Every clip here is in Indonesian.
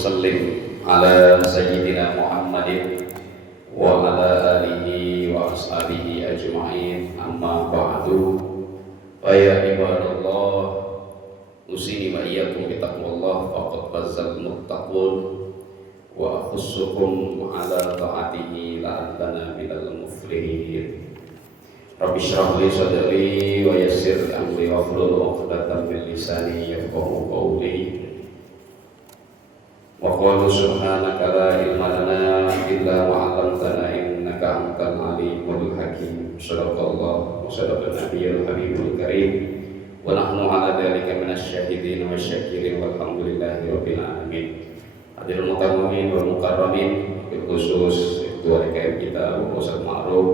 وسلم على سيدنا محمد وعلى آله وأصحابه أجمعين أما بعد فيا عباد الله أوصيني وإياكم بتقوى الله فقد فاز المتقون وأخصكم على طاعته لعلنا من المفلحين رب اشرح لي صدري ويسر أمري واحلل عقدة من لساني يفقهوا قولي وقالوا سبحانك لا علم لنا إلا ما علمتنا إنك أنت العليم الحكيم صدق الله وصدق النبي الحبيب الكريم ونحن على ذلك من الشاهدين والشاكرين والحمد لله رب العالمين. Hadirin mukarramin wal mukarramin, khusus ketua DKM kita Bapak Ustadz Ma'ruf,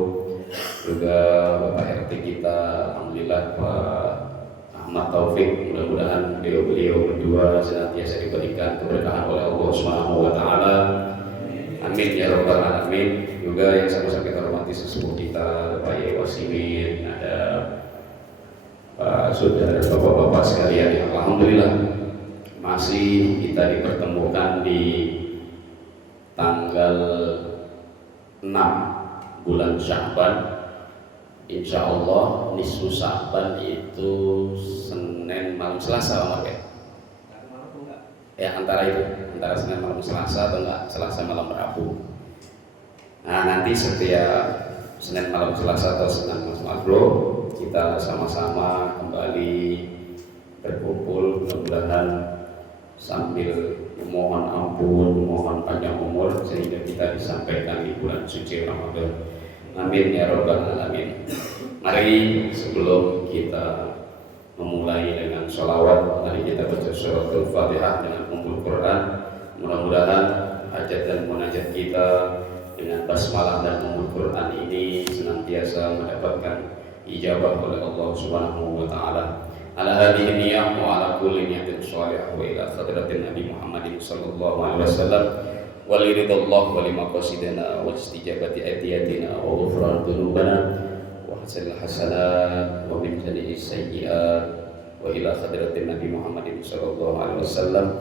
juga Bapak RT kita, alhamdulillah Pak Ahmad Taufik, mudah-mudahan beliau berdua senantiasa diberikan keberkahan oleh Allah Subhanahu wa taala. Amin ya rabbal alamin. Juga yang sama-sama kita hormati sesepuh kita, Pak Yai Wasimin, ada Pak Saudara, Bapak-bapak sekalian yang alhamdulillah masih kita dipertemukan di tanggal 6 bulan Sya'ban. Insya Allah nisfu Sya'ban itu Senin malam Selasa, Pak ya? Ya antara Senin malam Selasa atau enggak Selasa malam Rabu. Nah nanti setiap Senin malam Selasa atau Senin malam Rabu kita sama-sama kembali berkumpul, mudah-mudahan sambil memohon ampun, memohon panjang umur sehingga kita disampaikan di bulan suci Ramadan. Amin ya rabbal alamin. Mari sebelum kita memulai dengan sholawat, mari kita baca suratul Fatihah dengan ummul Quran. Mudah-mudahan hajat dan munajat kita dengan basmalah dan ummul Quran ini senantiasa mendapatkan ijabah oleh Allah Subhanahu wa taala. Ala hadhihi niyyah wa ala kulli niyatin shalihah wa ila hadratin Nabi Muhammadin sallallahu alaihi wasallam wa liridallah wa limaqasidina wa istijabati adiyatina wa ghufran dzunubana wa hasanil hasanat wa min jami'is sayyi'at wa ila hadratin Nabi Muhammadin sallallahu alaihi wasallam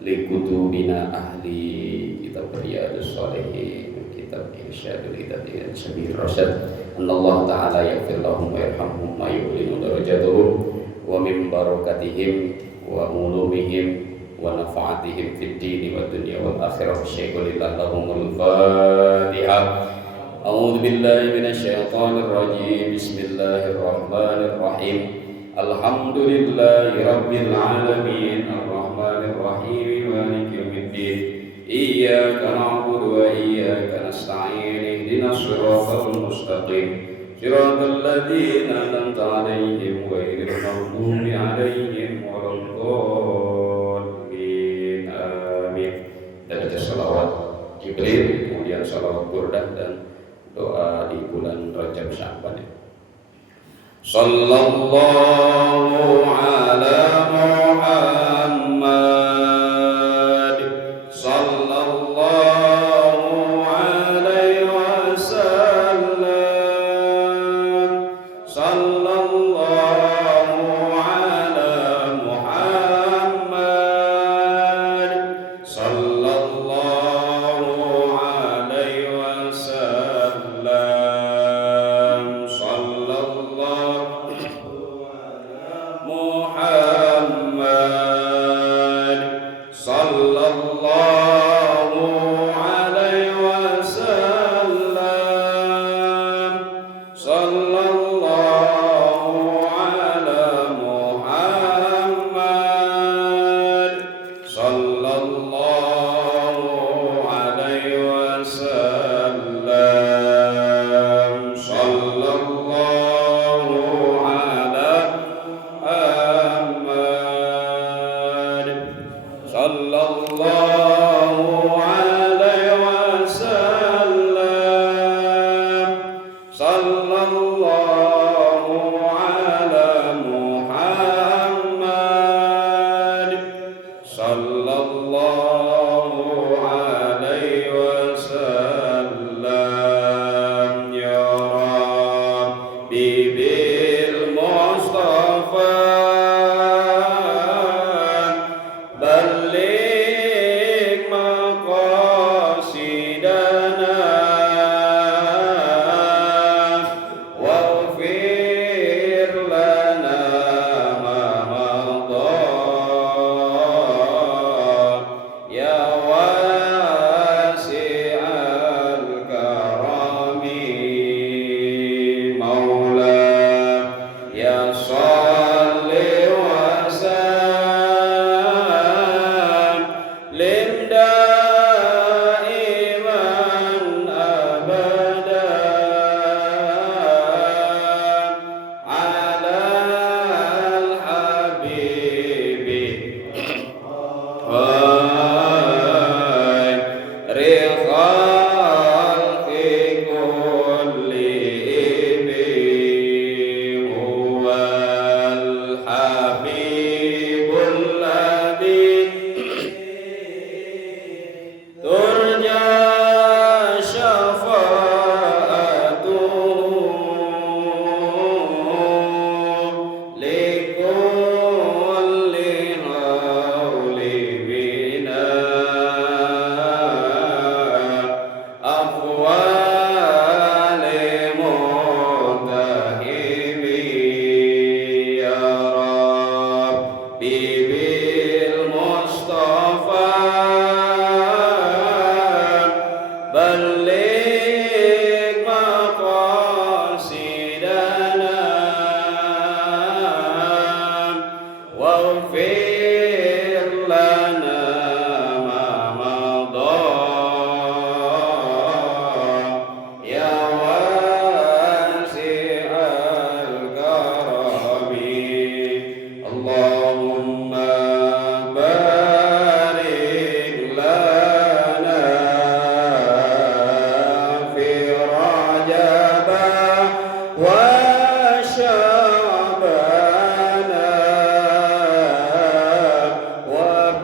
li kutubina ahli kitab riyadus shalihin kitab irsyadul hidayah sabil rasyad anallahu ta'ala yaghfir lahum wa yarhamhum wa yu'linu darajatuhum wa min barakatihim wa ulumihim wa nafa'atihim fid dini wa dunya wal akhirah syaikhulillah lahumul fatihah. A'udzu billahi minasy syaithanir rajim. Bismillahirrahmanirrahim. Alhamdulillahi rabbil alamin arrahmanir rahim maliki yaumiddin. Iyyaka na'budu wa iyyaka nasta'in. Ihdinas shiratal mustaqim. Shiratal ladzina an'amta 'alaihim ghairil maghdubi 'alaihim waladdallin. Amin. Dan baca shalawat Jibril, kemudian shalawat burdah dan doa di bulan Rajab Sya'ban. Sallallahu ala Muhammad sallallahu alaihi wasallam sallallahu ala Muhammad sallallahu alaihi wasallam sallallahu ala Muhammad sallallahu alaihi wasallam sallallahu ala Muhammad sallallahu alaihi wasallam sallallahu ala Muhammad sallallahu alaihi wasallam sallallahu ala Muhammad sallallahu alaihi wasallam ya Rabbi bil Mustafa balligh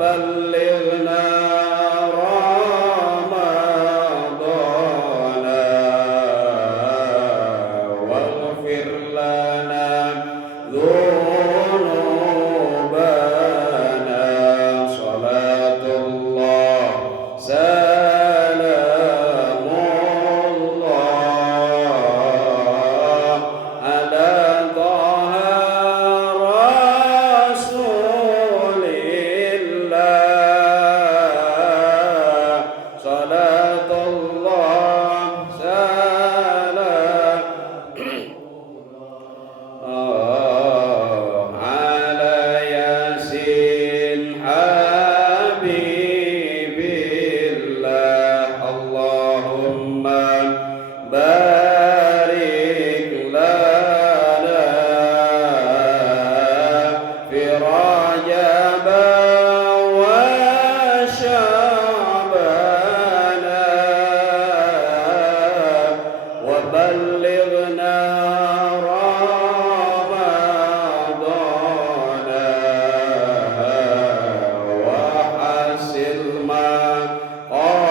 وبلغنا رمضان واغفر لنا ذنوبنا صلاة الله سلام الله على طه رسول الله صلاة الله سلام على ياسين حبيب الله اللهم بارك لنا في رجب وشعبان وبلغنا رمضان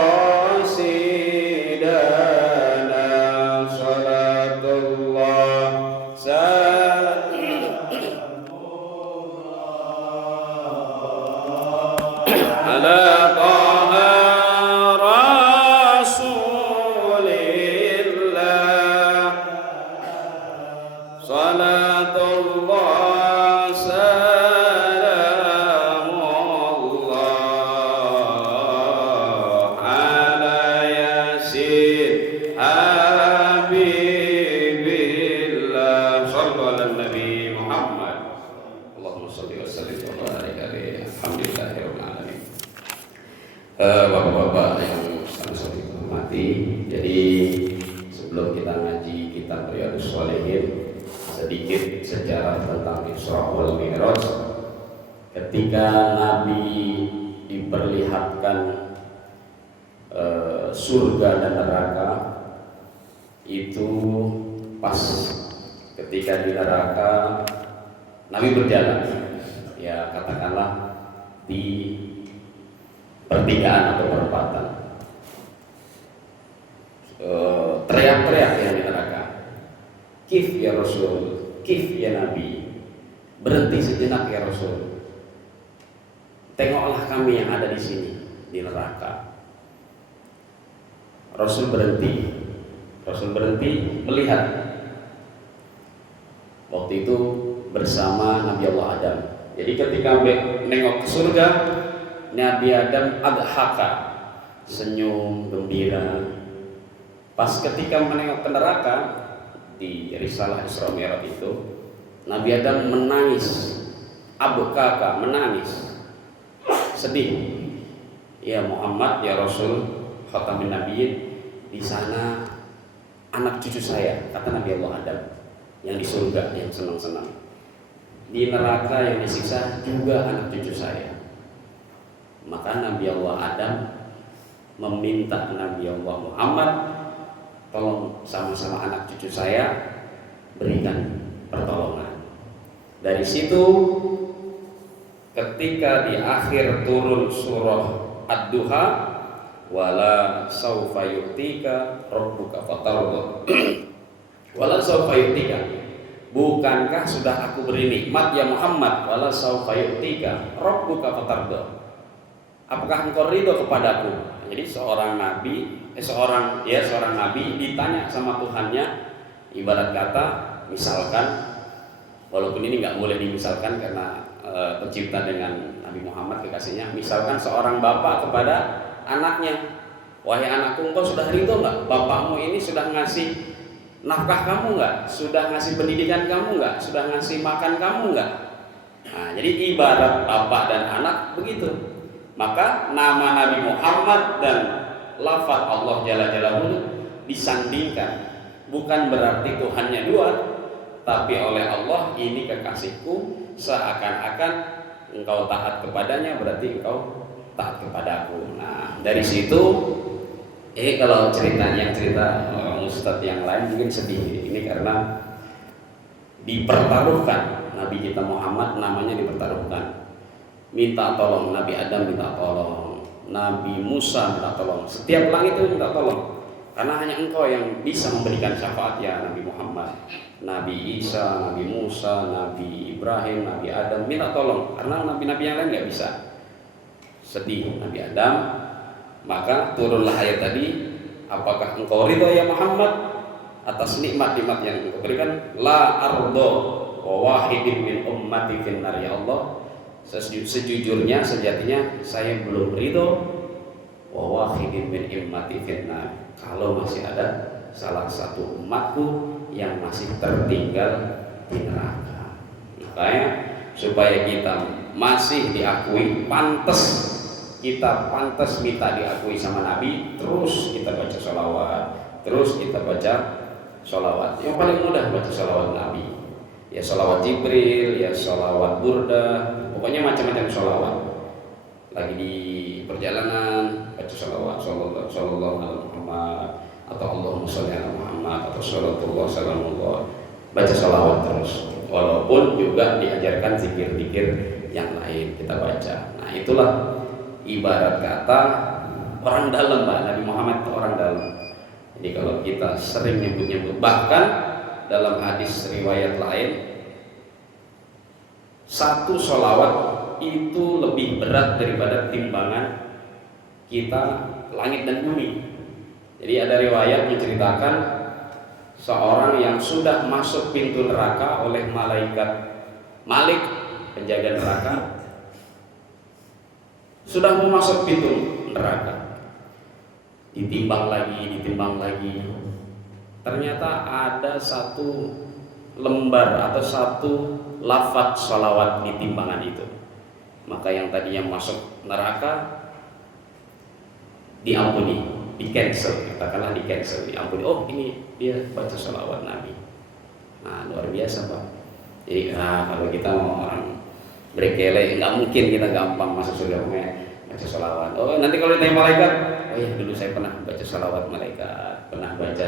وحسن مقاصدنا صلاة الله على طه رسول الله صلاة الله سلام الله على ياسين حبيب الله صلوا على النبي محمد اللهم صل وسلم وبارك عليه الحمد لله رب العالمين. Bapak-bapak yang sangat hormati, jadi sebelum kita ngaji kitab Riyadhus Shalihin, sedikit sejarah tentang Isra wal Mi'raj. Ketika Nabi diperlihatkan surga dan neraka, itu pas ketika di neraka Nabi berjalan, ya katakanlah di pertigaan atau perempatan, teriak-teriak yang di neraka, kif ya Rasul, kif ya Nabi, berhenti sejenak ya Rasul, tengoklah kami yang ada di sini di neraka. Rasul berhenti melihat. Waktu itu bersama Nabi Allah Adam. Jadi ketika menengok ke surga, Nabi Adam adhaka, senyum gembira. Pas ketika menengok ke neraka di risalah Isra Mi'raj itu, Nabi Adam menangis, abkaka, menangis, sedih. Ya Muhammad, ya Rasul, khatamin nabiyyin, di sana anak cucu saya, kata Nabi Allah Adam, yang di surga yang senang-senang. Di neraka yang disiksa juga anak cucu saya. Maka Nabi Allah Adam meminta Nabi Allah Muhammad, tolong sama-sama anak cucu saya berikan pertolongan. Dari situ ketika di akhir turun surah Ad-Duha, wala saufa yu'tika rabbuka fatarda. Wala saufa yu'tika, bukankah sudah aku beri nikmat ya Muhammad, wala saufa yu'tika rabbuka fatarda, apakah engkau ridho kepadaku? Jadi seorang nabi ditanya sama Tuhannya, ibarat kata, misalkan, walaupun ini nggak boleh dimisalkan karena pencipta dengan Nabi Muhammad kekasihnya, misalkan seorang bapak kepada anaknya, wahai anakku, engkau sudah ridho nggak? Bapakmu ini sudah ngasih nafkah kamu nggak? Sudah ngasih pendidikan kamu nggak? Sudah ngasih makan kamu nggak? Nah, jadi ibarat bapak dan anak begitu. Maka nama Nabi Muhammad dan lafaz Allah Jalla Jalaluhu disandingkan. Bukan berarti Tuhannya dua, tapi oleh Allah, ini kekasihku, seakan-akan engkau taat kepadanya berarti engkau taat kepadaku. Nah, dari situ kalau cerita ustadz yang lain mungkin sedih. Ini karena dipertaruhkan Nabi kita Muhammad, namanya dipertaruhkan. minta tolong, Nabi Adam minta tolong, Nabi Musa minta tolong, setiap langit itu minta tolong, karena hanya Engkau yang bisa memberikan syafaat ya Nabi Muhammad. Nabi Isa, Nabi Musa, Nabi Ibrahim, Nabi Adam minta tolong, karena nabi-nabi yang lain nggak bisa. Sedih Nabi Adam, maka turunlah ayat tadi, apakah engkau ridho ya Muhammad atas nikmat-nikmat yang engkau berikan? La ardo wa wahidin min ummati finnar, ya Allah, sejujurnya sejatinya saya belum ridho wa wahidin min ummati finnar, kalau masih ada salah satu umatku yang masih tertinggal di neraka. Makanya supaya kita masih diakui, kita pantas minta diakui sama Nabi, terus kita baca sholawat, terus kita baca sholawat. Yang paling mudah baca sholawat Nabi, ya sholawat Jibril, ya sholawat Burda, pokoknya macam-macam sholawat. Lagi di perjalanan baca sholawat, sallallahu alaihi Muhammad, atau Allahumma sholli ala Muhammad, atau sallallahu salamullah, baca sholawat terus. Walaupun juga diajarkan zikir-zikir yang lain kita baca. Nah itulah ibarat kata orang dalam, Pak. Nabi Muhammad itu orang dalam. Jadi kalau kita sering nyebut-nyebut, bahkan dalam hadis riwayat lain, satu sholawat itu lebih berat daripada timbangan kita langit dan bumi. Jadi ada riwayat menceritakan seorang yang sudah masuk pintu neraka oleh malaikat Malik, penjaga neraka, sudah mau masuk pintu neraka, ditimbang lagi, ternyata ada satu lembar atau satu lafaz sholawat di timbangan itu. Maka yang tadinya masuk neraka diampuni, di cancel, katakanlah di cancel, diampuni. Oh ini dia baca sholawat Nabi. Nah luar biasa, Pak. Jadi kalau kita mau orang berkele, nggak mungkin kita gampang masuk surga baca sholawat. Oh nanti kalau ditanya malaikat, oh ya dulu saya pernah baca sholawat malaikat, pernah baca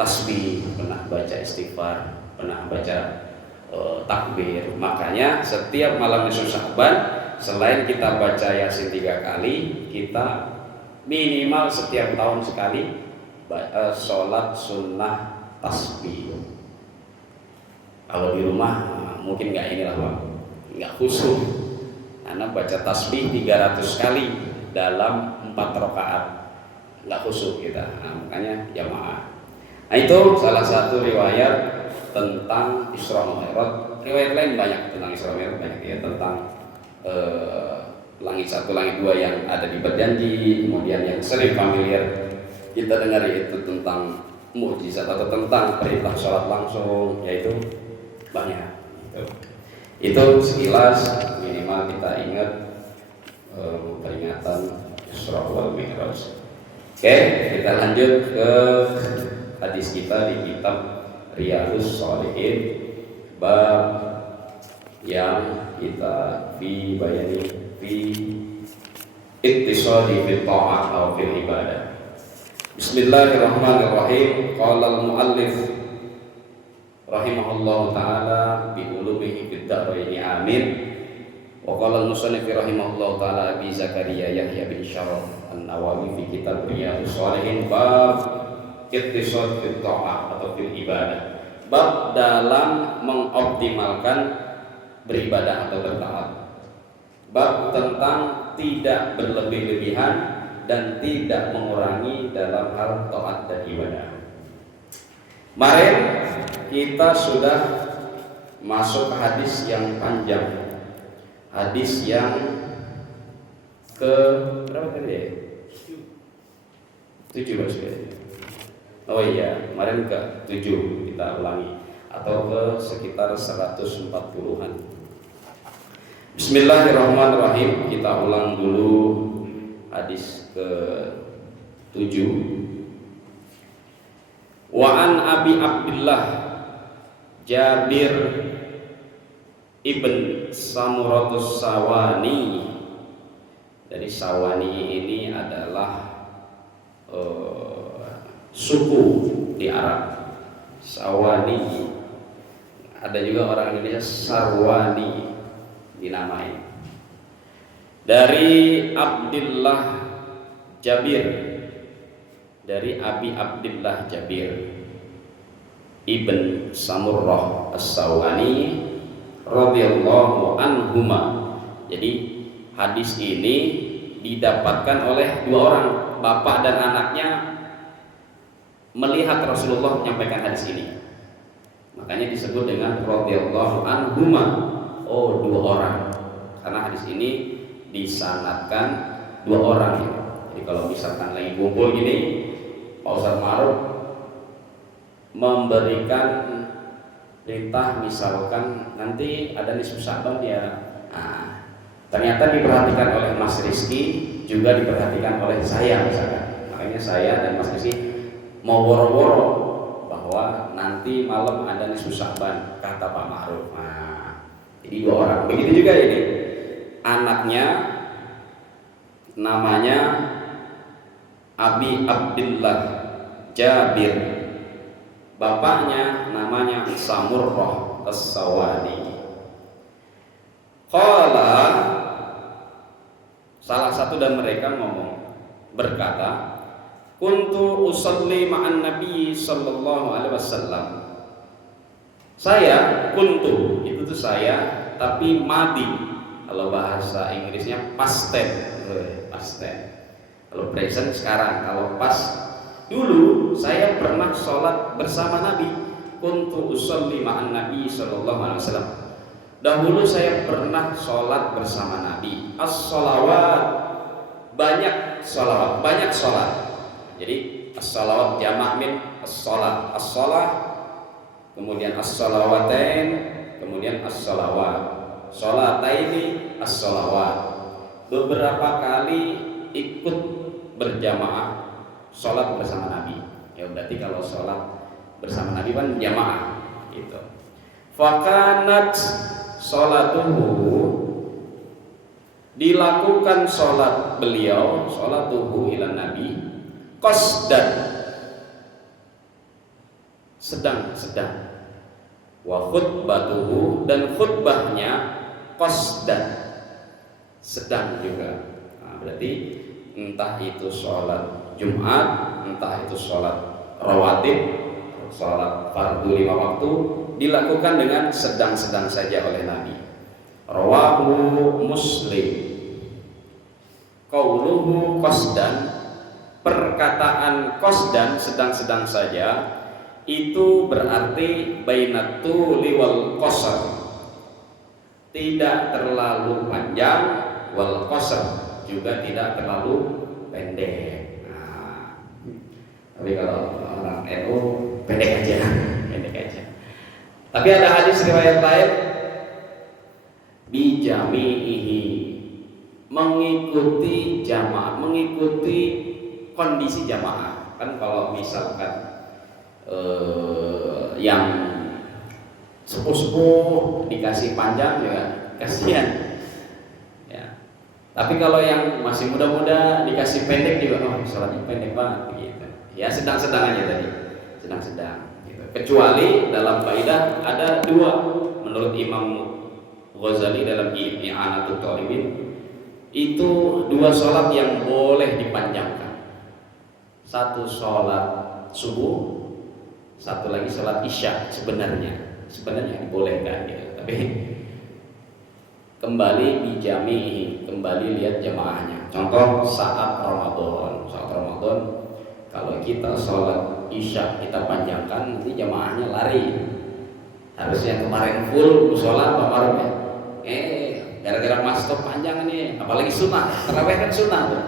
tasbih, pernah baca istighfar, pernah baca takbir. Makanya setiap malam nisfu Sya'ban, selain kita baca Yasin 3 kali, kita minimal setiap tahun sekali sholat sunnah tasbih. Kalau di rumah mungkin nggak inilah Pak, nggak khusyuk, karena baca tasbih 300 kali dalam 4 rakaat, nggak khusyuk kita. Nah, makanya jamaah. Nah itu salah satu riwayat tentang Isra Mi'raj. Riwayat lain banyak tentang Isra Mi'raj, banyak ya, tentang langit 1, langit 2 yang ada di Berjanji. Kemudian yang sering familiar kita dengar yaitu tentang mukjizat atau tentang perintah sholat langsung, yaitu banyak. Itu sekilas minimal kita ingat peringatan Isra wal Mi'raj. Oke, kita lanjut ke hadis kita di kitab Riyadhus Shalihin, bab yang kita fi ittisali fi ta'ah atau fil ibadah. Bismillahirrahmanirrahim. Qala al-muallif rahimahullahu taala bi ulumihi fid daraini amin. Wa qala al-musannif rahimahullahu taala bi Zakaria Yahya bin Syaraf an-Nawawi fi kitab Riyadhus Shalihin, bab ittisal fi ta'ah atau fil ibadah, bab dalam mengoptimalkan beribadah atau bertaat, bab tentang tidak berlebih-lebihan dan tidak mengurangi dalam hal taat dan ibadah. Kemarin kita sudah masuk ke hadis yang panjang, hadis yang ke berapa tadi ya? 7 maksudnya. Oh iya, kemarin ke 7 kita ulangi, atau ke sekitar 140-an. Bismillahirrahmanirrahim. Kita ulang dulu hadis ke 7. Wa an Abi Abdullah Jabir ibn Samuratus Sawani. Jadi Sawani ini adalah suku di Arab. Sawani. Ada juga orang Indonesia Sarwani dinamai. Dari Abdullah Jabir, dari Abi Abdullah Jabir Ibn Samurrah As-Sawani radhiyallahu anhuma. Jadi hadis ini didapatkan oleh dua orang, bapak dan anaknya, melihat Rasulullah menyampaikan hadis ini. Makanya disebut dengan radhiyallahu anhuma. Oh, dua orang. Karena hadis ini disanadkan dua orang ya. Jadi kalau misalkan lagi kumpul gini, Pak Ustadz Ma'ruf memberikan perintah, misalkan nanti ada nisfu Sya'ban ya. Nah, ternyata diperhatikan oleh Mas Rizky, juga diperhatikan oleh saya misalkan. Makanya saya dan Mas Rizky mau woro-woro bahwa nanti malam ada nisfu Sya'ban, kata Pak Ma'ruf. Nah, jadi dua orang. Begitu juga ini. Anaknya namanya Abi Abdullah Jabir, bapaknya namanya Samurrah As-Sawani. Qala, salah satu dari mereka berkata, kuntu usalli ma'an Nabi sallallahu alaihi wasallam. Saya kuntu, itu tuh saya, tapi madi. Kalau bahasa Inggrisnya past tense. Kalau present sekarang, kalau past dulu saya pernah sholat bersama Nabi. Kuntu usolli ma'an Nabi sallallahu alaihi wasallam. Dahulu saya pernah sholat bersama Nabi. As-sholawat, banyak sholat. Jadi as-sholawat jamak min as-sholat, kemudian as-sholawatain, kemudian as-sholawat. Sholataini as-sholawat. Beberapa kali ikut berjamaah sholat bersama Nabi. Ya berarti kalau sholat bersama Nabi kan jamaah gitu. Fakanat sholatuhu, dilakukan sholat beliau, sholatuhu ila Nabi, qasdan, sedang. Wa khutbatuhu, dan khutbahnya qasdan, sedang juga. Nah, berarti entah itu sholat Jumat, entah itu sholat rawatib, sholat fardu 5 waktu, dilakukan dengan sedang-sedang saja oleh Nabi. Rawahu Muslim. Qauluhu qasdan, perkataan qasdan, sedang-sedang saja, itu berarti bainatuli wal qasar, tidak terlalu panjang, wal qasar juga tidak terlalu pendek. Nah, tapi kalau orang NU pendek aja. Tapi ada hadis riwayat lain, bijamihi, mengikuti jamaah, mengikuti kondisi jamaah. Kan kalau misalkan yang sepuh-sepuh dikasih panjang ya kasihan ya. Tapi kalau yang masih muda-muda dikasih pendek juga, oh sholatnya pendek banget gitu. Ya sedang-sedang aja tadi, sedang-sedang gitu. Kecuali dalam kaidah ada dua menurut Imam Ghazali dalam I'anatul Talibin, itu dua sholat yang boleh dipanjangkan. Satu sholat subuh, satu lagi sholat isya. Sebenarnya dibolehkan gitu. Tapi kembali bijami, kembali lihat jamaahnya. Contoh saat Ramadan, kalau kita sholat isya kita panjangkan, nanti jamaahnya lari. Harusnya kemarin full sholat Pak Maruf ya. Gara-gara mas stop panjang nih, apalagi sunnah, tarawih kan sunnah tuh,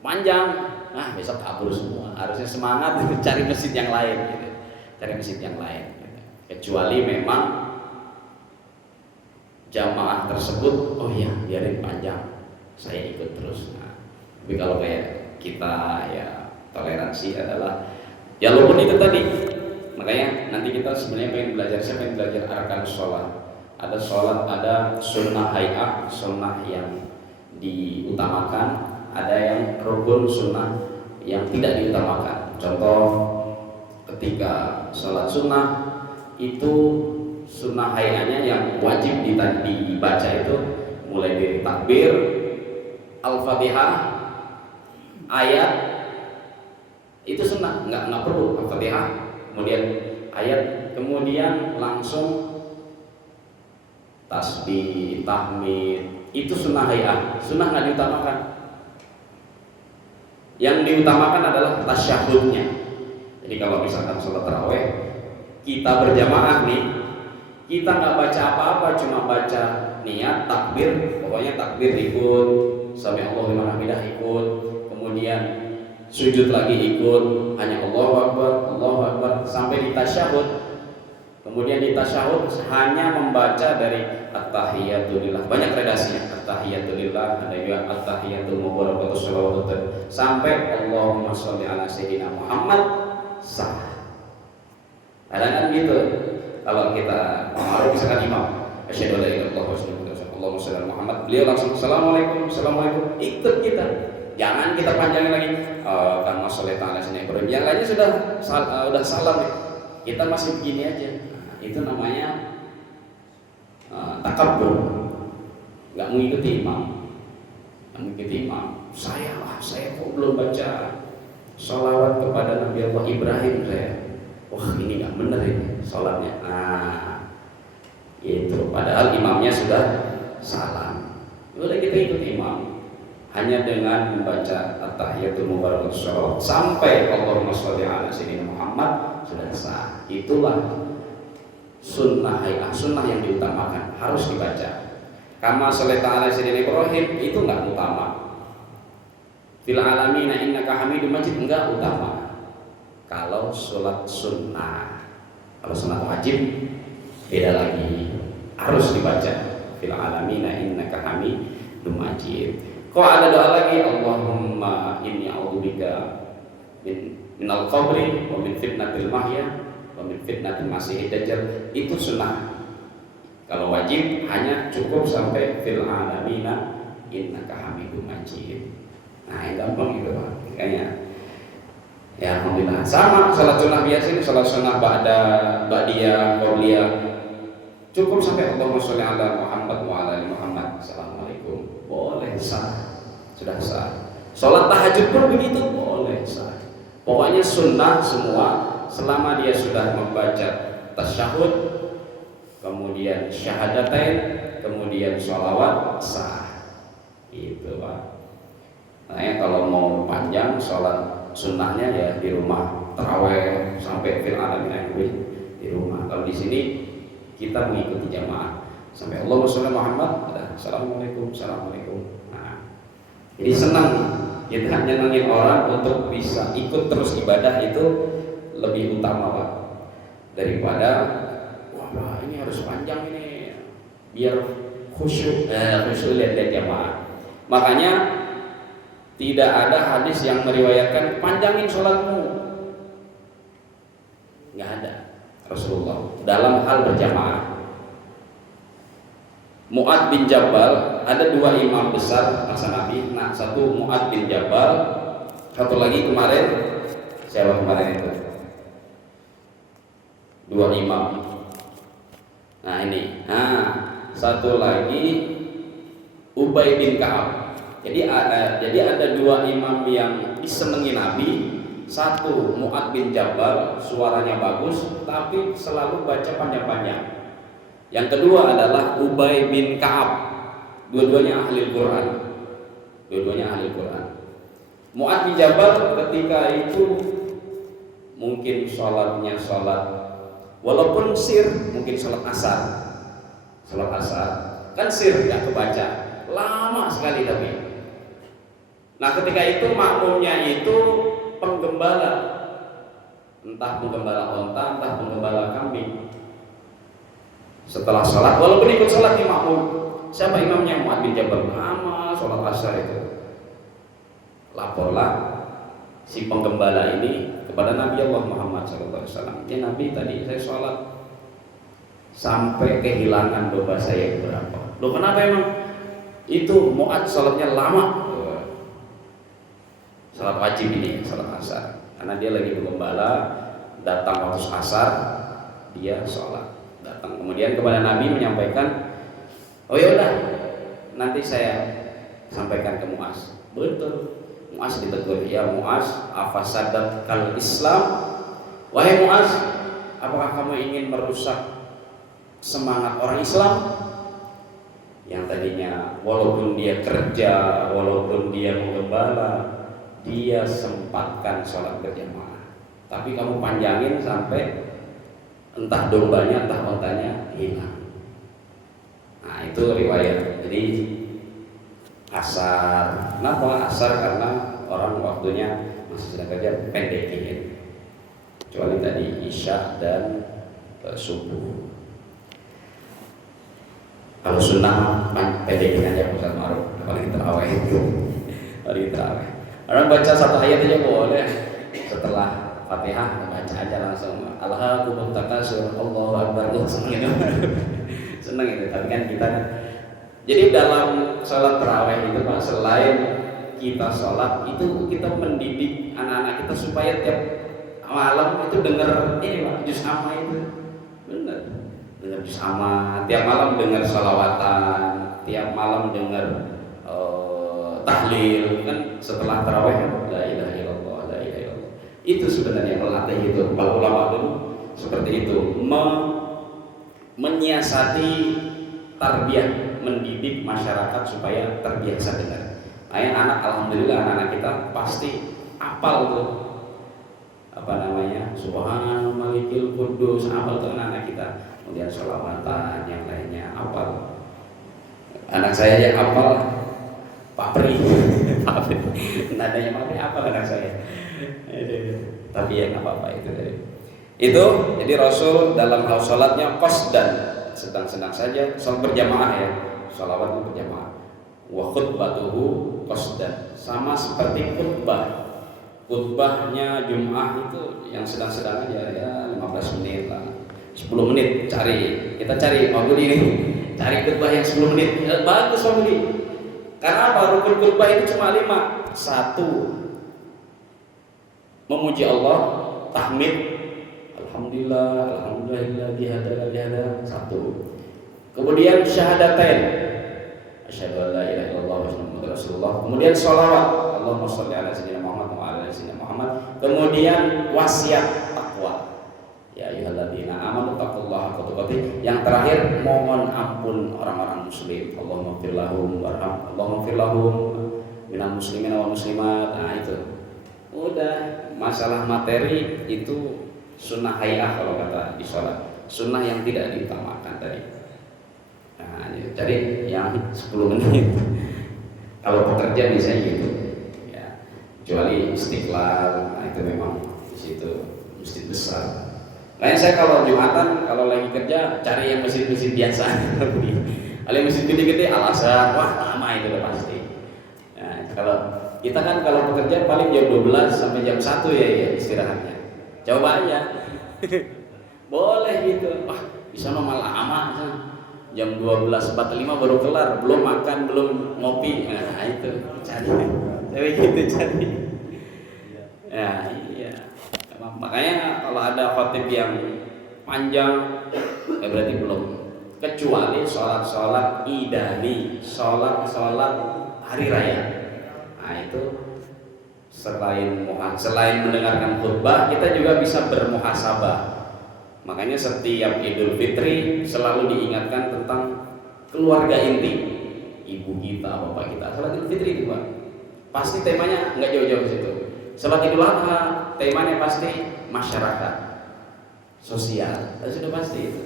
panjang. Nah besok kabur semua. Harusnya semangat cari masjid yang lain gitu. Kecuali memang jamaah tersebut, oh iya biarin panjang, saya ikut terus. Nah, tapi kalau kayak kita ya toleransi adalah ya walaupun itu tadi. Makanya nanti kita sebenarnya pengen belajar arkan sholat. Ada sholat, ada sunnah hay'ah, sunnah yang diutamakan, ada yang rukun sunnah yang tidak diutamakan. Contoh ketika sholat sunnah itu sunnah hay'ahnya yang wajib dibaca itu mulai dari takbir Al-Fatihah ayat itu sunnah, nggak perlu Al-Fatihah kemudian ayat kemudian langsung tasbih, tahmid, itu sunnah hayat, sunnah nggak diutamakan. Yang diutamakan adalah tasyahudnya. Jadi kalau misalkan sholat taraweh kita berjamaah nih, kita nggak baca apa-apa, cuma baca niat, takbir, pokoknya takbir ikut, sami Allahu liman hamidah ikut, kemudian sujud lagi ikut, hanya Allahu Akbar sampai di tasyahud. Kemudian di tasyahud hanya membaca dari at-tahiyatulillah, banyak redasinya, at-tahiyatulillah, ada juga at-tahiyatul mubarakatuh sholawatun sampai Allahumma sholli ala sayyidina Muhammad sah. Ada kan gitu. Kalau kita Umar misalkan imam, asyhadu an la ilaha illallah wa asyhadu anna Allahumma sholli ala Muhammad, beliau langsung assalamualaikum ikut kita. Jangan kita panjangin lagi karena sholli ta'ala sini Ibrahim. Yang lainnya sudah salam ya. Kita masih begini aja. Itu namanya takabbur, nggak mengikuti imam. Saya kok belum baca sholawat kepada Nabi Allah Ibrahim saya. Wah ini nggak benar ini sholatnya. Itu padahal imamnya sudah salam. Udah kita ikut imam hanya dengan membaca at-tahiyatul mubarakatuh sholawat sampai Allahumma sholli ala sayyidina Muhammad sudah sah. Itulah sunnah hayah, sunnah yang diutamakan, harus dibaca. Kama sholata ala sayyidina Ibrahim itu enggak utama. Fil alamin innaka hamidum majid enggak utama. Kalau sholat sunnah, kalau sunat wajib beda lagi, harus dibaca. Fil alamin innaka hamidum majid. Kok ada doa lagi, Allahumma inni a'udzubika minal qabri wa min fitnatil mahya wa min fitnatil masiihid dajjal, itu sunnah. Kalau wajib hanya cukup sampai fil alamina innaka hamidum majid. Nah, yang gampang gitu Pak. Kayaknya ya alhamdulillah. Sama salat sunnah biasa ini, salat sunnah ba'diyah, qabliyah. Cukup sampai Allahumma sholli ala Muhammad wa ala ali Muhammad. Assalamualaikum. Boleh sah. Sudah sah. Salat tahajud pun begitu, boleh sah. Pokoknya sunnah semua selama dia sudah membaca tasyahud, kemudian syahadatain, kemudian sholawat sah. Itu Pak. Nah ya, kalau mau panjang sholat sunnahnya ya di rumah, taraweh sampai fil alamin di rumah. Kalau di sini kita mengikuti jamaah sampai Allahumma sholli Muhammad, assalamualaikum. Nah, jadi senang kita nyenengin orang untuk bisa ikut terus ibadah itu lebih utama Pak daripada wah ini harus panjang ini biar khusyuk lihat jamaah. Makanya tidak ada hadis yang meriwayatkan panjangin sholatmu, nggak ada. Rasulullah dalam hal berjamaah. Mu'ad bin Jabal, ada dua imam besar masa Nabi. Nah, satu Mu'ad bin Jabal, satu lagi kemarin siapa kemarin itu? Dua imam. Nah ini, satu lagi Ubay bin Ka'ab. Jadi ada dua imam yang disenangi Nabi. Satu Mu'ad bin Jabal, suaranya bagus tapi selalu baca panjang-panjang. Yang kedua adalah Ubay bin Ka'ab. Dua-duanya ahli Quran. Mu'ad bin Jabal ketika itu mungkin sholatnya walaupun sir, mungkin sholat asar kan sir nggak kebaca, lama sekali tapi. Nah ketika itu makmumnya itu penggembala, entah penggembala onta, entah penggembala kambing. Setelah sholat, walaupun ikut sholat di makmum, siapa imamnya? Mu'ad bin Jabal. Lama sholat asar itu. Laporlah si penggembala ini kepada Nabi Allah Muhammad SAW. Ya Nabi, tadi saya sholat sampai kehilangan domba saya berapa. Loh kenapa emang? Itu Mu'ad sholatnya lama. Sholat wajib ini, sholat asar. Karena dia lagi penggembala, datang waktu asar, dia sholat. Datang kemudian kepada Nabi menyampaikan, oh yaudah nanti saya sampaikan ke Muaz. Betul. Muaz ditegur, ya Muaz, afasadat kal Islam. Wahai Muaz, apakah kamu ingin merusak semangat orang Islam? Yang tadinya walaupun dia kerja, walaupun dia menggembala, dia sempatkan sholat berjamaah. Tapi kamu panjangin sampai entah dombanya, entah ontanya hilang. Nah itu riwayat. Jadi asar. Kenapa asar? Karena orang waktunya masih sedang kerja, pendekin. Kecuali tadi isya dan subuh. Kalau sunnah pendekin aja Ustaz Ma'ruf. Apalagi terawih itu. Apalagi terawih. Orang baca satu ayat aja boleh. Setelah Fatihah baca aja langsung. Alhaakumut takasur, Allahu akbar. Seneng itu. Seneng itu. Tapi kan kita kan. Jadi dalam sholat terawih itu Pak, selain kita sholat itu kita mendidik anak-anak kita supaya tiap malam itu dengar ini Pak, juz amma itu. Benar. Dengar juz amma, tiap malam dengar sholawatan, tiap malam dengar tahlil kan setelah tarawih la ilaha illallah la ilaha illallah. Itu sebenarnya melatih itu. Kalau ulama dulu seperti itu, menyiasati tarbiyah, mendidik masyarakat supaya terbiasa dengar. Anak alhamdulillah anak-anak kita pasti apal tuh apa namanya Subhanal Malikil Qudus, apal tuh anak kita. Kemudian sholawatan yang lainnya apal. Anak saya yang apal Papri, nadanya Papri apa anak saya? Tapi ya nggak apa-apa itu. Itu jadi Rasul dalam hal sholatnya qasdan, sedang-sedang saja, sholat berjamaah ya, sholawat berjamaah. Wa khutbatuhu qasdan, sama seperti khutbah. Khutbahnya Jumat itu yang sedang-sedang aja ya 15 menit lah, 10 menit kita cari Pak Budi ini, cari khutbah yang 10 menit, ya, bagus Pak Budi. Karena apa? Rukun khutbah itu cuma 5. 1. Memuji Allah, tahmid, alhamdulillah, alhamdulillahilladzi hadana li hada. 1. Kemudian syahadatain, asyhadu an la ilaha illallah wa asyhadu anna rasulullah. Kemudian sholawat, Allahumma shalli ala sayyidina Muhammad wa ala ali sayyidina Muhammad. Kemudian wasiat takwa. Ya ayyuhalladzina amanu taqullaha haqqa tuqatih. Yang terakhir mohon ampun orang-orang muslim. Allahumma ighfir lahum warham. Allahumma ighfir lahum minal muslimin wal muslimat. Nah itu. Udah, masalah materi itu sunnah hayah kalau kata di sholat. Sunnah yang tidak diutamakan tadi. Nah, jadi yang 10 menit. Kalau pekerja misalnya gitu. Ya. Kecuali Istiqlal, nah itu memang di situ masjid besar. Lain saya kalau Jumatan, kalau lagi kerja cari yang masjid-masjid biasa. Kalau masjid gede-gede Al-Azhar, wah lama itu udah pasti. Nah, kalau kita kan kalau bekerja paling jam 12 sampai jam 1 ya istirahatnya. Coba aja. Boleh gitu. Wah, bisa malah lama. Jam 12.45 baru kelar, belum makan, belum ngopi. Nah, itu cari. Tapi gitu cari. Ya, iya. Makanya kalau ada khotib yang panjang berarti belum, kecuali sholat idani, sholat hari raya. Nah itu selain mendengarkan khutbah, kita juga bisa bermuhasabah. Makanya setiap Idul Fitri selalu diingatkan tentang keluarga inti, ibu kita, bapak kita. Sholat Idul Fitri itu Pak, pasti temanya nggak jauh-jauh ke situ. Sholat Idul Adha temanya pasti masyarakat, sosial, itu sudah pasti itu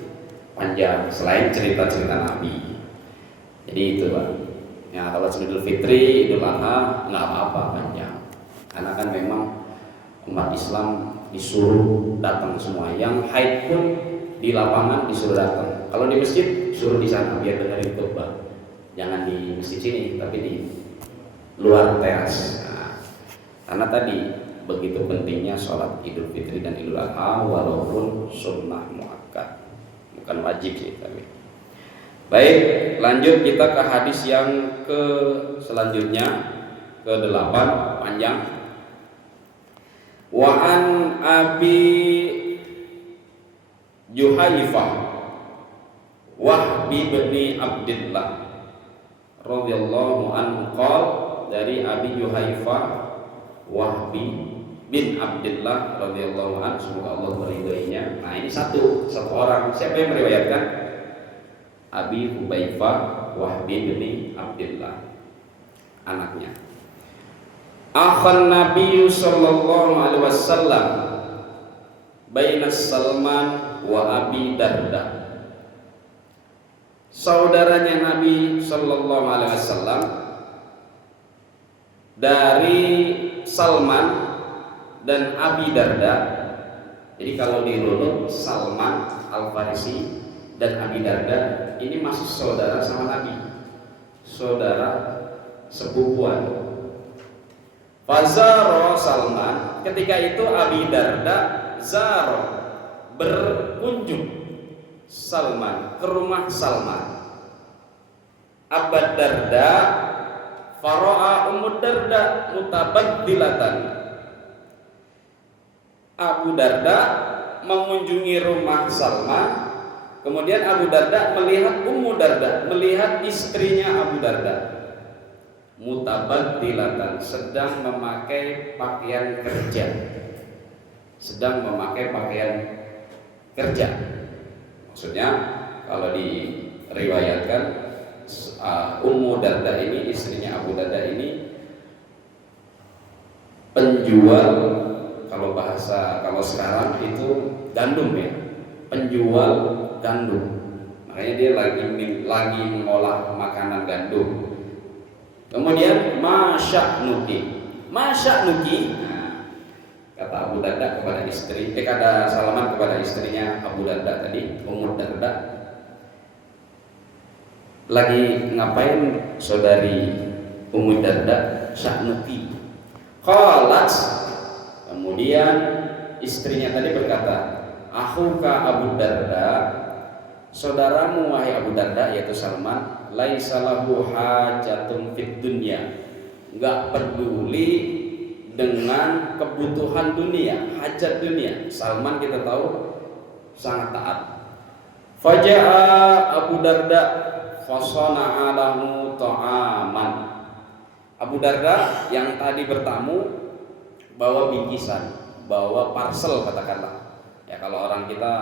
panjang. Selain cerita-cerita Nabi, jadi itu Pak. Ya kalau Idul Fitri, Idul Adha nggak apa-apa panjang, karena kan memang umat Islam disuruh datang semua. Yang haid pun di lapangan disuruh datang. Kalau di masjid suruh di sana biar dengerin khutbah. Jangan di masjid sini, tapi di luar teras. Karena tadi begitu pentingnya sholat Idul Fitri dan Idul Adha, walaupun sunnah muakkad, bukan wajib sih tapi. Baik, lanjut kita ke hadis yang selanjutnya, ke-8 panjang. Wa an Abi Juhaifah Wahbi bin Abdillah radhiyallahu anhu qol, dari Abi Juhaifah Wahbi bin Abdullah radhiyallahu anhu, semoga Allah meridainya. Nah, ini satu orang. Siapa yang meriwayatkan? Abi Juhaifah Wahbi bin Abdullah, anaknya. Akhan Nabi sallallahu alaihi wasallam baina Salman wa Abi Darda. Saudaranya Nabi sallallahu alaihi wasallam dari Salman dan Abi Darda. Jadi kalau dirunut, Salman Al-Farisi dan Abi Darda ini masih saudara sama Nabi, saudara sepupuan. Fazaro Salman, ketika itu Abi Darda zaro, berkunjung Salman ke rumah Salman. Abu Darda faro'a Ummu Darda mutabaddilatan. Abu Darda mengunjungi rumah Salman, kemudian Abu Darda melihat Ummu Darda, melihat istrinya Abu Darda, mutabaddilatan, sedang memakai pakaian kerja, sedang memakai pakaian kerja. Maksudnya kalau diriwayatkan Ummu Darda ini, istrinya Abu Darda ini penjual, kalau sekarang itu gandum ya, penjual gandum. Makanya dia lagi mengolah makanan gandum. Kemudian masya'nuki. Kata Abu Darda kepada kata Salman kepada istrinya Abu Darda tadi, Ummu Darda, lagi ngapain saudari Ummu Darda? Sya'nuki. Qalat, kemudian istrinya tadi berkata, akhuka Abu Darda, saudaramu wahai Abu Darda, yaitu Salman, laisa lahu hajatun fid dunya, enggak peduli dengan kebutuhan dunia, hajat dunia. Salman kita tahu sangat taat. Faja'a Abu Darda fasana'a lahu ta'aman. Abu Darda yang tadi bertamu bawa bingkisan, bawa parcel katakanlah. Ya kalau orang kita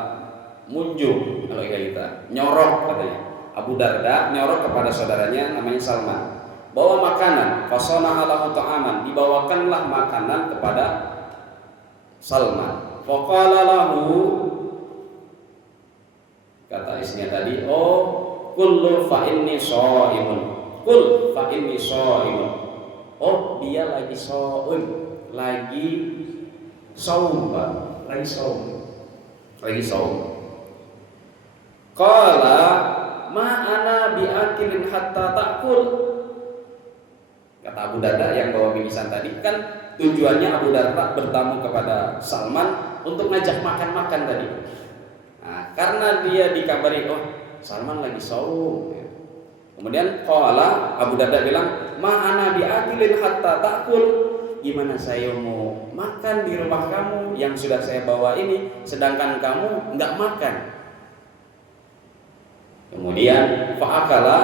munjung, kalau kita nyorok katanya. Abu Darda nyorok kepada saudaranya namanya Salman, bawa makanan, fasana alahu ta'aman, dibawakanlah makanan kepada Salman. Faqala lahu, kata istrinya tadi, oh kul fa inni shaimun, kul fa inni shaimun, oh dia lagi shaum, lagi saum, lagi saum. Qala ma ana biakilin hatta ta'kul. Kata Abu Darda yang bawa bingkisan tadi, kan tujuannya Abu Darda bertamu kepada Salman untuk ngajak makan-makan tadi. Nah, karena dia dikabari, oh Salman lagi saum. Kemudian qala, Abu Darda bilang, ma ana biakilin hatta ta'kul. Gimana saya mau makan di rumah kamu yang sudah saya bawa ini, sedangkan kamu enggak makan. Kemudian fa'akala,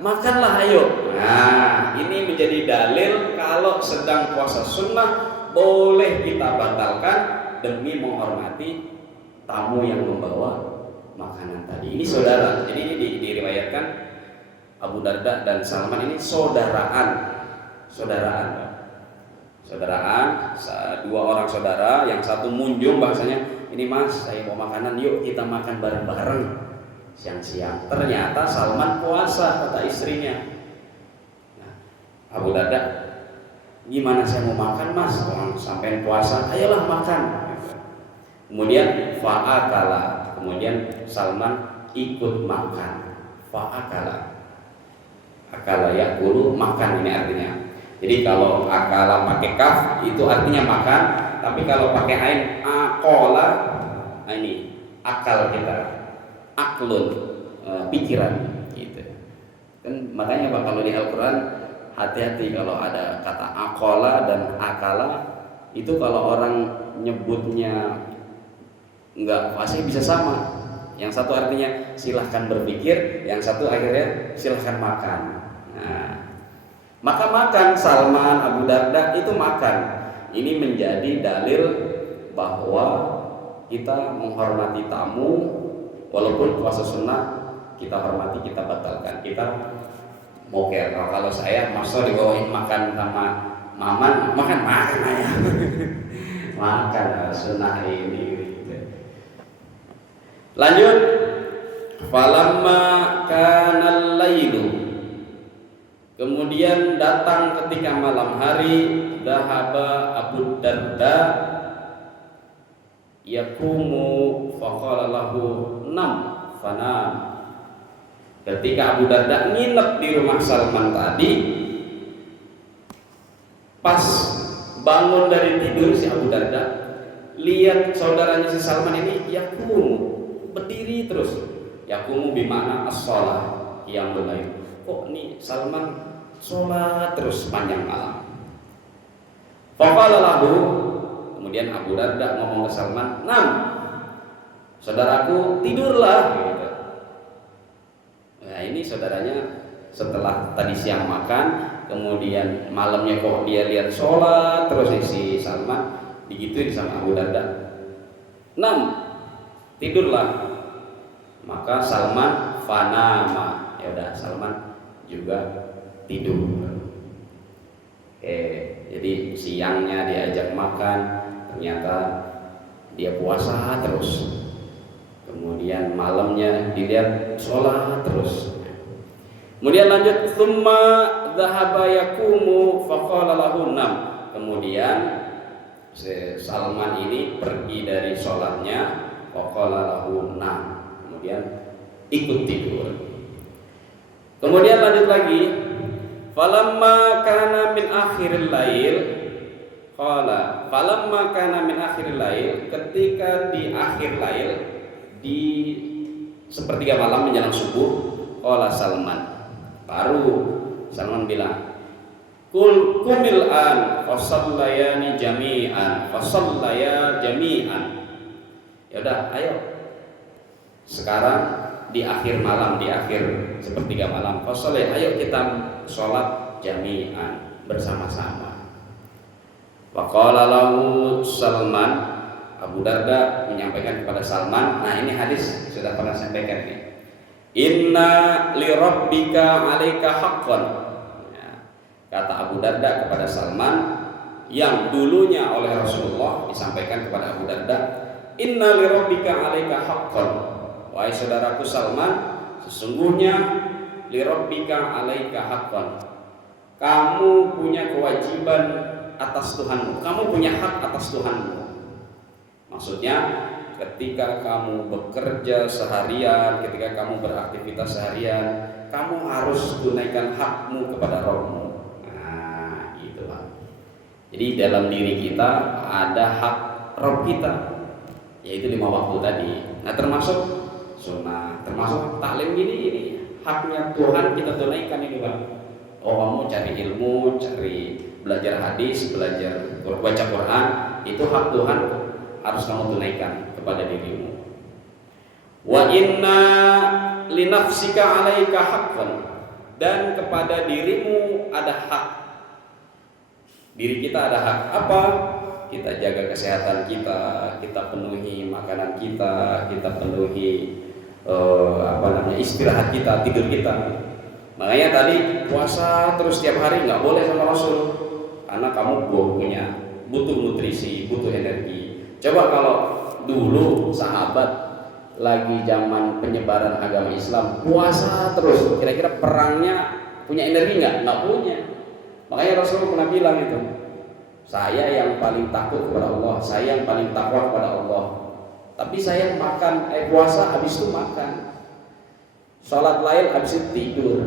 makanlah ayo. Nah, ini menjadi dalil kalau sedang puasa sunnah boleh kita batalkan demi menghormati tamu yang membawa makanan tadi. Ini saudara. Jadi ini diriwayatkan Abu Darda dan Salman ini saudaraan, dua orang saudara, yang satu munjung bahasanya, ini mas saya mau makanan, yuk kita makan bareng-bareng siang-siang. Ternyata Salman puasa, kata istrinya. Nah, Abu Darda, gimana saya mau makan mas, orang sampai puasa, ayolah makan. Kemudian fa'akala, kemudian Salman ikut makan. Fa'akala, akala yakulu, makan ini artinya. Jadi kalau akala pakai kaf itu artinya makan, tapi kalau pakai ain akola, nah ini akal kita, aklun, pikiran gitu. Kan makanya Pak, kalau di Al-Quran hati-hati kalau ada kata akola dan akala, itu kalau orang nyebutnya enggak pasti bisa sama. Yang satu artinya silahkan berpikir, yang satu akhirnya silahkan makan. Nah, maka makan Salman, Abu Darda itu makan. Ini menjadi dalil bahwa kita menghormati tamu, walaupun puasa sunnah kita hormati, kita batalkan. Kita moker. Kalau saya masa dibawain makan sama maman, makan aja. Makan sunnah ini. Lanjut. Falamma kanal lailu. Kemudian datang ketika malam hari, dhahaba Abu Darda yakumu faqala lahu nam fanam. Ketika Abu Darda nginep di rumah Salman tadi, pas bangun dari tidur si Abu Darda lihat saudaranya si Salman ini yakumu, berdiri terus. Yakumu bimana as-shalah, qiyamul lail. Kok nih Salman sholat terus panjang malam. Faqala lahu, kemudian Abu Darda ngomong ke Salman, "Nam, saudaraku tidurlah." Gitu. Nah, ini saudaranya setelah tadi siang makan, kemudian malamnya kok dia lihat sholat terus si Salman digituin sama Abu Darda. "Nam, tidurlah." Maka Salman fanama, ya udah Salman juga tidur. Jadi siangnya diajak makan, ternyata dia puasa terus. Kemudian malamnya dilihat sholat terus. Kemudian lanjut, tsumma dhahaba yakumu faqala lahu nam. Kemudian Salman ini pergi dari sholatnya, faqala lahu nam. Kemudian ikut tidur. Kemudian lanjut lagi, falamma kana min akhiril lail, qala falamma kana min akhiril lail, ketika di akhir lail, di sepertiga malam menjelang subuh, qala Salman, baru Salman bilang, kumil an fasallayani jami'an, fasallaya jami'an. Ya udah, ayo sekarang di akhir malam, di akhir sepertiga malam, fasallah, ayo kita sholat jami'an, bersama-sama. Waqala lahu Salman, Abu Darda menyampaikan kepada Salman. Nah, ini hadis sudah pernah saya sampaikan nih. Inna li rabbika 'alaika haqqan. Ya, kata Abu Darda kepada Salman, yang dulunya oleh Rasulullah disampaikan kepada Abu Darda, inna li rabbika 'alaika haqqan. Wahai saudaraku Salman, sesungguhnya li rabbika 'alaika haqqan. Kamu punya kewajiban atas Tuhanmu. Kamu punya hak atas Tuhanmu. Maksudnya ketika kamu bekerja seharian, ketika kamu beraktivitas seharian, kamu harus tunaikan hakmu kepada Rabbmu. Nah, itulah. Jadi dalam diri kita ada hak Rabb kita, yaitu 5 waktu tadi. Nah, termasuk sunnah, termasuk taklim ini haknya Tuhan kita tunaikan ini, Bang. Oh, kamu cari ilmu, cari belajar hadis, belajar baca Quran, itu hak Tuhan harus kamu tunaikan kepada dirimu. Wa inna li nafsika 'alaika haqqan, dan kepada dirimu ada hak. Diri kita ada hak apa? Kita jaga kesehatan kita, kita penuhi makanan kita, kita penuhi istirahat kita, tidur kita. Makanya tadi puasa terus tiap hari nggak boleh sama Rasul, karena kamu butuh nutrisi, butuh energi. Coba kalau dulu sahabat lagi zaman penyebaran agama Islam puasa terus, kira-kira perangnya punya energi nggak? Nggak punya. Makanya Rasul pernah bilang itu, saya yang paling takut kepada Allah, saya yang paling takwa kepada Allah. Tapi saya makan puasa, habis itu makan, sholat lail, habis itu tidur,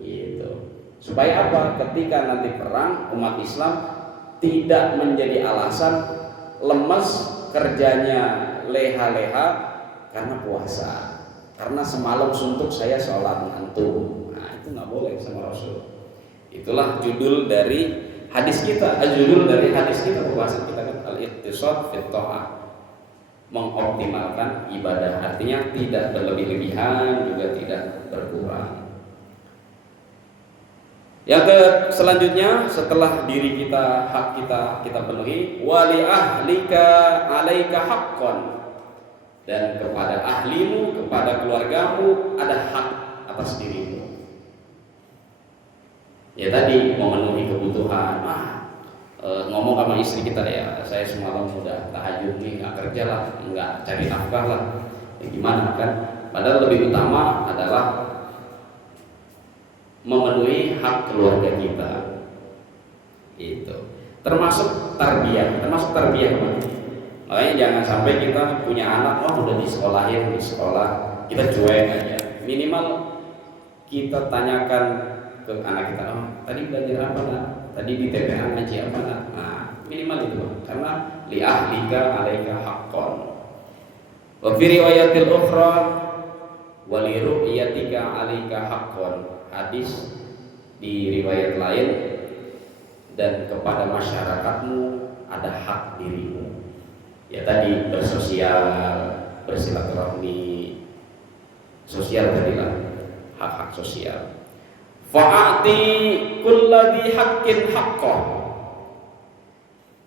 gitu. Supaya apa? Ketika nanti perang, umat Islam tidak menjadi alasan lemes, kerjanya leha-leha karena puasa, karena semalam suntuk saya sholat ngantuk. Nah, itu nggak boleh sama Rasul. Itulah judul dari hadis kita, pembahasan kita kan al-iqtisad fit tha'ah. mengoptimalkan ibadah, artinya tidak berlebih-lebihan juga tidak berkurang. Selanjutnya setelah diri kita, hak kita penuhi, wali ahlika alaika haqqan, dan kepada ahlimu, kepada keluargamu ada hak atas dirimu. Ya tadi memenuhi kebutuhan. Ngomong sama istri kita, ya saya semalam sudah tahajud nih, nggak kerja lah, nggak cari nafkah lah, ya gimana kan? Padahal lebih utama adalah memenuhi hak keluarga kita. Itu termasuk tarbiyah, makanya jangan sampai kita punya anak, udah disekolahin di sekolah, kita cuek aja. Minimal kita tanyakan ke anak kita, tadi belajar apa nak? Tadi di TPA ngaji apa nak? Nah, minimal itu, karena li ahlika alaika haqqan. Wa fi riwayatil ukhra wa li ru'yatika alaika haqqan. Hadis di riwayat lain, dan kepada masyarakatmu ada hak dirimu. Ya tadi bersosial, bersilaturahmi, sosial tadilah, hak-hak sosial. Fa'ati kulladhi haqqin haqqah,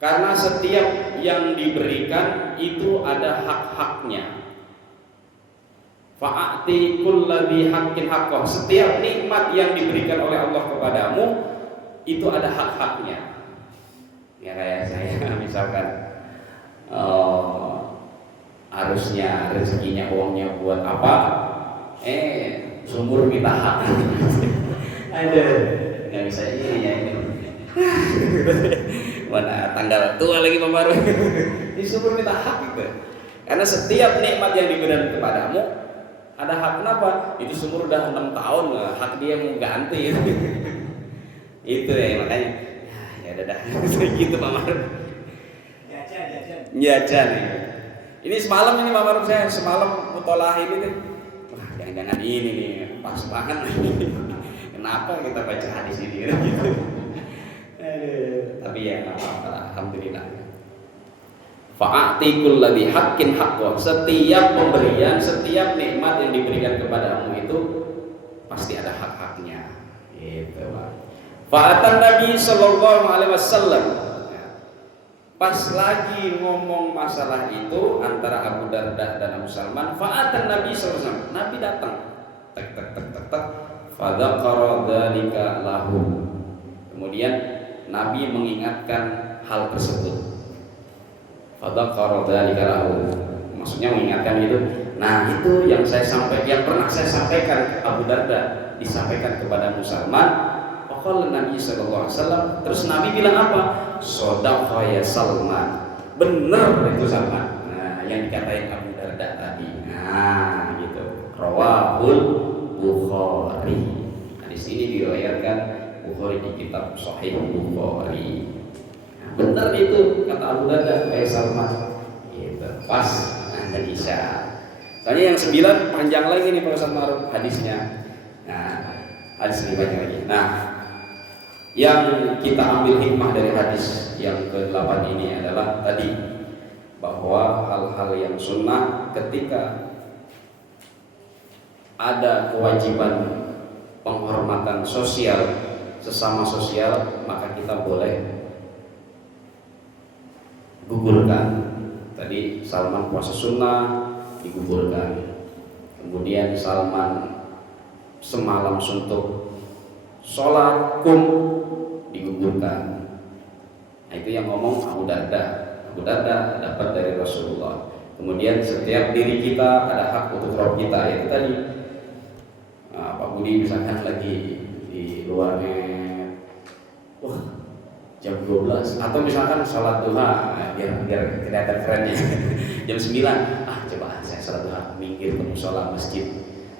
karena setiap yang diberikan itu ada hak-haknya. Fa'ati kulladhi haqqin haqqah, setiap nikmat yang diberikan oleh Allah kepadamu itu ada hak-haknya. Ya kayak saya misalkan harusnya rezekinya, uangnya buat apa, sumur minta hak. Ada nggak bisa ini ya ini. Mana tanggal tua lagi Pak Baru. Di sumur minta hak gitu. Karena setiap nikmat yang diberikan kepadamu ada hak. Kenapa? Itu sumur udah 6 tahun, hak dia mau ganti. Itu ya makanya. Ya udah gitu Pak Baru. Jajan. Ini semalam ini Pak Baru, saya semalam mutolaah ini tuh. Wah, jangan-jangan ini nih pas banget nih. Kenapa kita baca hadis ini gitu? Tapi ya apa-apa, alhamdulillah. Fa'ati kulladhi haqqin haqqah, setiap pemberian, setiap nikmat yang diberikan kepadamu itu pasti ada hak-haknya. Gitu, Pak. Fa'atan Nabi sallallahu alaihi wasallam. Pas lagi ngomong masalah itu antara Abu Darda dan Abu Salman, fa'atan Nabi sallallahu alaihi wasallam. Nabi datang. Tak. Fadzakara dzalika lahu. Kemudian Nabi mengingatkan hal tersebut. Fadzakara dzalika lahu. Maksudnya mengingatkan itu. Nah, itu yang pernah saya sampaikan ke Abu Darda, disampaikan kepada Abu Salman. Faqala Nabi sallallahu alaihi wasallam. Terus Nabi bilang apa? Shadaqa ya Salman. Benar itu Salman. Nah, yang dikatain Abu Darda tadi. Nah, gitu. Rawahul Bukhari. Hadis ini diriwayatkan Bukhari di kitab Sahih Bukhari. Nah, benar itu kata Abu Darda kayak Salman. Gitu. Pas dan Isya. Soalnya yang 9 panjang lagi nih Pak Ustaz Maruf hadisnya. Nah, hadis ini banyak lagi. Nah, yang kita ambil hikmah dari hadis yang ke-8 ini adalah tadi bahwa hal-hal yang sunnah ketika ada kewajiban penghormatan sosial, sesama sosial, maka kita boleh gugurkan. Tadi Salman puasa sunnah digugurkan. Kemudian Salman semalam suntuk sholat digugurkan. Nah, itu yang ngomong Abu Darda dapat dari Rasulullah. Kemudian setiap diri kita ada hak untuk Rabb kita. Itu tadi Pak Budi misalkan lagi di luarnya, jam 12 atau misalkan sholat duha, biar kelihatan kerennya jam 9, coba saya sholat duha, minggir ke musola masjid.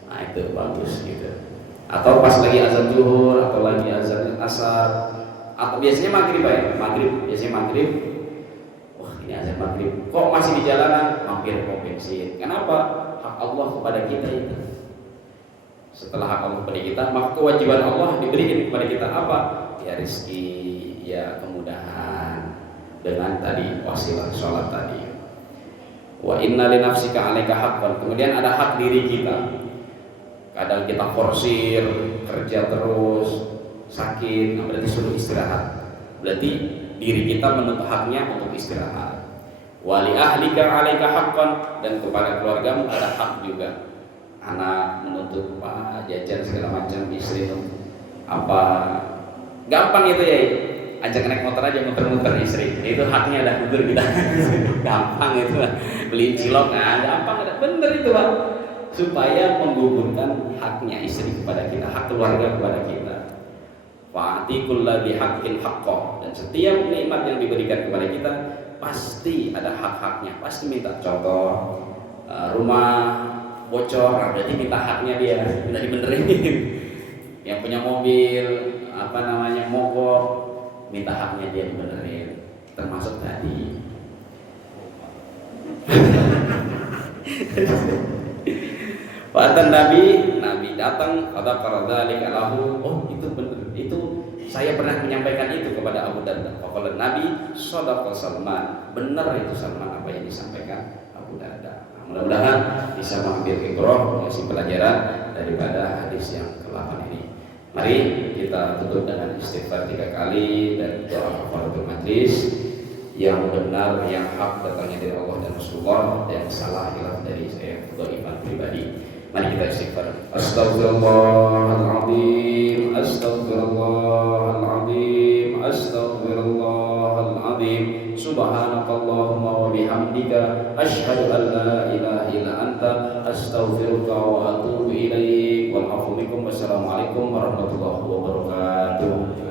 Nah, itu bagus gitu. Atau pas lagi azan zuhur atau lagi azan asar, atau biasanya maghrib biasanya maghrib. Ini azan maghrib, kok masih di jalanan, mampir ke bensin. Kenapa? Hak Allah kepada kita itu. Setelah hak Allah kepada kita, maka kewajiban Allah diberikan kepada kita apa? Ya rezeki, ya kemudahan dengan tadi wasilah sholat tadi. Wa inna li nafsika 'alaika haqqan. Kemudian ada hak diri kita. Kadang kita forsir, kerja terus, sakit, berarti suruh istirahat. Berarti diri kita menuntut haknya untuk istirahat. Wa li ahlika 'alaika haqqan, dan kepada keluargamu ada hak juga. Anak menuntut jajan segala macam, istri apa, gampang itu ya, ajak naik motor aja muter-muter istri, itu haknya dah gugur kita. Gampang itu lah, beli cilok gampang, bener itu Pak, supaya menggugurkan haknya istri kepada kita, hak keluarga kepada kita. Fa'ati kulladzi haqqin haqqo, dan setiap nikmat yang diberikan kepada kita pasti ada hak-haknya, pasti minta. Contoh rumah bocor, berarti minta haknya dia, minta dibenerin. Yang punya mobil mogok, minta haknya dia dibenerin, termasuk tadi. Fatan Nabi datang pada dzalika lahu, oh itu benar, itu saya pernah menyampaikan itu kepada Abu Darda. Kalau Nabi shadaqa Salman, benar itu Salman apa yang disampaikan Abu Darda. Mudah-mudahan bisa mengambil ibrah, mengasih pelajaran daripada hadis yang ke-8 ini. Mari kita tutup dengan istighfar 3 kali dan doa kafaratul majlis. Yang benar, yang hak datangnya dari Allah dan Rasulullah, yang salah hilaf dari saya dhaifan pribadi. Mari kita istighfar. Astaghfirullahaladzim, astaghfirullahaladzim, astaghfirullahaladzim. Subhanakallahumma wa bihamdika asyhadu an la ilaha illa anta astaghfiruka wa atubu ilaik. Wal afu minkum. Wassalamualaikum warahmatullahi wabarakatuh.